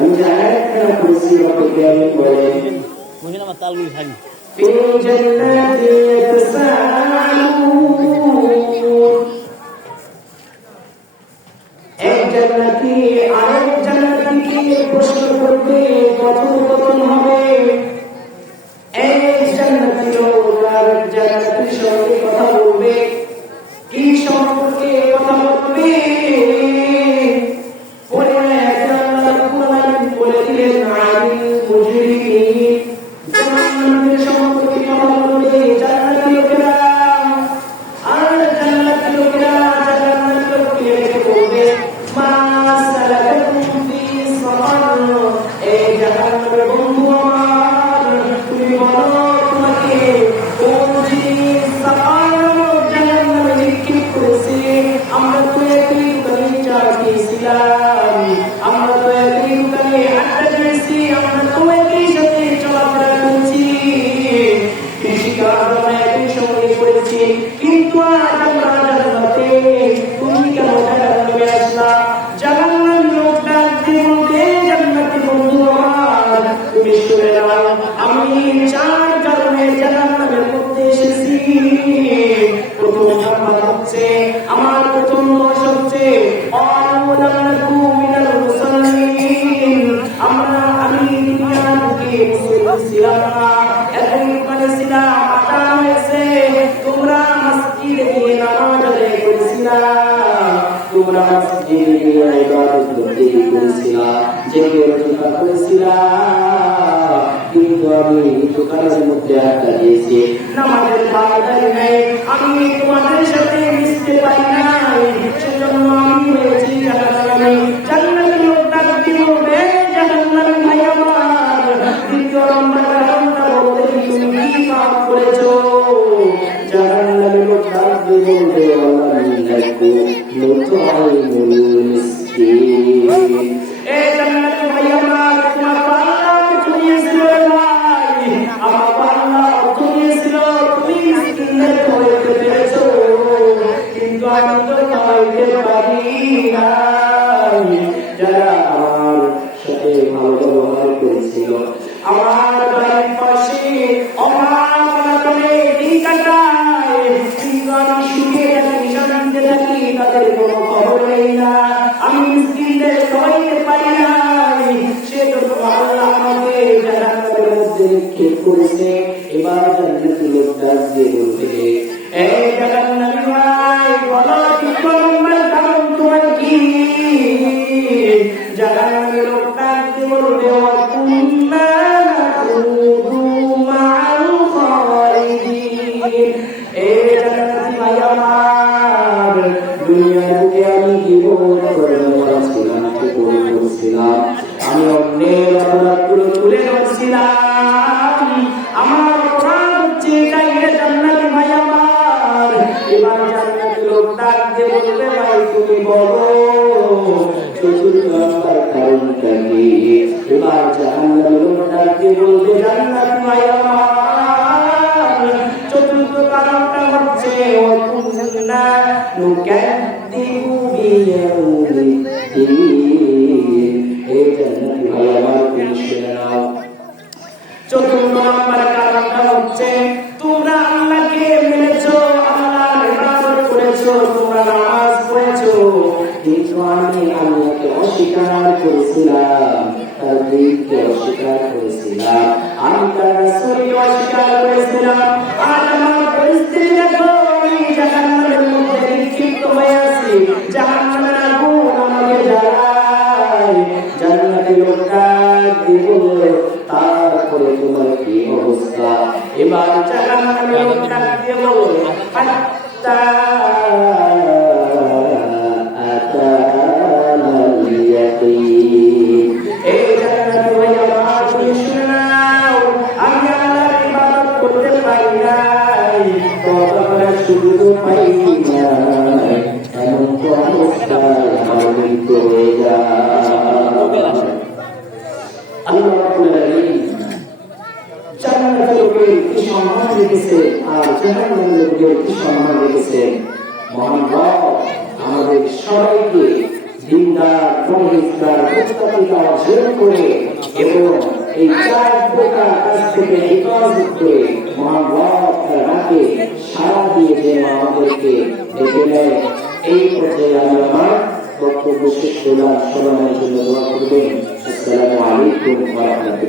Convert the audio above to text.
আমি যে আয়াতখানা পড়ছি রব্বুল আলামিন বলেন মহিলা আমার তালগুলি খাই في جنات يتساءلون এক জান্নাতি আরেক জান্নাতিকে প্রশ্ন করবে, কথোপকথন হবে। এক জান্নাতি আরেক জান্নাতির সঙ্গে কথা বলবে। কি সম্পর্কে কথা বলবে? বলে দিলেন আলিল মুজরিমিন, জান্নাতের সম্পর্কে কথা বলবে জান্নাতি লোকেরা। আর জান্নাতি লোকেরা জান্নাতের লোকেরা বলবে মা সালাকাকুম ফি সাকার, এই জাহান্নামের বন্ধু আমার, তুমি বলো তোমাকে কোন জিনিস সাকার জাহান্নামে নিক্ষেপ করেছে? আমরা তো একই দোকানে চা খেয়েছিলাম, আমরা তো একই দোকানে আড্ডা দিয়েছি, আমরা তো একই সাথে চলাফেরা করেছি, কৃষিকাজ আমরা একই সঙ্গে করেছি, কিন্তু আজ আমরা জান্নাতে, তুমি কেন জাহান্নামে আসলা? জাহান্নামের লোক ডাক দিয়ে বলবে জান্নাতি বন্ধু আমার, তুমি শুনে নাও, আমি চার কারণে জাহান্নামের মধ্যে এসেছি। প্রথম নাম্বার হচ্ছে, আমার প্রথম দোষ হচ্ছে আমি দুনিয়ার বুকে মুসলিম ছিলাম না, এখন ওখানে ছিলাম, আটা হয়েছে, তোমরা মসজিদে গিয়ে নামাজ আদায় করেছিলা, তোমরা মসজিদে গিয়ে ইবাদত করতে করেছিলা, জেগে রোজা করেছিলা, কিন্তু আমি দোকানের মধ্যে আড্ডা দিয়েছি, নামাজের ভাগদারি নাই, আমি তোমাদের সাথে মিশতে পারি নাই, সেজন্য আমি হয়েছি জাহান্নামী। জান্নাতি লোক ডাক দিয়ে বলবে জাহান্নামী ভাই আমার, দ্বিতীয় নম্বর কারণটা বলতে তুমি কি পাপ করেছো? জাহান্নামী লোক ডাক দিয়ে বলবে আল্লাহু মুতাইমুল মিসকিন, এই জান্নাতি ভাই আমার, তোমার আল্লাহ দিয়েছিল ভাই, আমার আল্লাহ দিয়েছিল, তুমি মিসকিনদের খাওয়াইতে পেরেছো, কিন্তু আমি তো খাওয়াইতে পারি নাই। যারা আমার সাথে ভালো ব্যবহার করেছিল, আমার বাড়ির পাশে অভাবে দিন কাটায়, কিন্তু আমি সুখে থাকি, শান্তিতে থাকি, তাদের কোনো খবর নেই না, আমি মিসকিনদের খাওয়াইতে পারি নাই, সেজন্য আল্লাহ আমাকে জাহান্নামের মধ্যে নিক্ষেপ করেছে। এবার জান্নাতি লোক ডাক দিয়ে বলবে এই জাহান্নামী ভাই, বলো দ্বিতীয় নম্বর কারণ তোমার কি? জাহান্নামী লোক ডাক দিয়ে বলবে ওয়াকুন্না নাখুদু মা'আল খালিদিন, এই জান্নাতি ভাই আমার, দুনিয়ার বুকে আমি জীবন করে মরছিলাম, করছিলাম, আমি অন্যের অপরাধগুলো তুলে ধরছিলাম, আমার অপরাধ হচ্ছে এটাই রে জান্নাতি ভাই আমার। এবার জান্নাতি লোক ডাক দিয়ে বলবে ভাই তুমি বলো চতুর্থ নম্বর কারণটা কি? এবার জাহান্নামী লোক ডাক দিয়ে বলবে জান্নাতি ভাই আমার, চতুর্থ কারণটা হচ্ছে ওয়াকুন্না নুকাদ্দিবু বিয়াউমিদ্দিন, এই জান্নাতি ভাই আমার তুমি শুনে নাও, চতুর্থ নম্বর কারণটা হচ্ছে তোমরা আল্লাহকে মেনেছো, আল্লাহর ইবাদত করেছো, তোমরা নামাজ পড়েছো, কিন্তু আমি আল্লাহকে অস্বীকার করেছিলাম, তার দিনকে অস্বীকার করেছিলাম, আমি তার রাসূলকে অস্বীকার করেছিলাম। আজ আমার পরিস্থিতি দেখো, আমি জাহান্নামের মধ্যে নিক্ষিপ্ত হয়ে আছি, জাহান্নামের আগুন আমাকে জ্বালায়। জান্নাতি লোকটা দিব তারপরে তোমার কি অবস্থা? এবার জাহান্নামী লোকটা দিয়ে বলো হাত্তা আতানাল ইয়াকিন, এই জান্নাতি ভাই আমার তুমি শুনে নাও, আমি আল্লাহর ইবাদত করতে পারি নাই, তবে শুধু পাই নাই, এমন তো অবস্থা আমার মৃত্যু হয়ে যায়। আল্লাহ রাব্বুল আলামিন জান্নাতের লোকের কি সম্মান রেখেছে আর জাহান্নামের লোকের কি সম্মান রেখেছে। মহান রব আমাদের সবাইকে দিনদার, পরহেজগার, মুত্তাকিরা অর্জন করে এবং এই চার প্রকার কাজ থেকে হেফাজত করে মহান রব তার রাতে সারা দিয়ে যে আমাদেরকে ডেকে নেয়। এই পর্যায়ে আমার বক্তব্য শেষ করলাম। সবার জন্য দোয়া করবেন। আসসালামু আলাইকুম ওয়া রাহমাতুল্লাহ।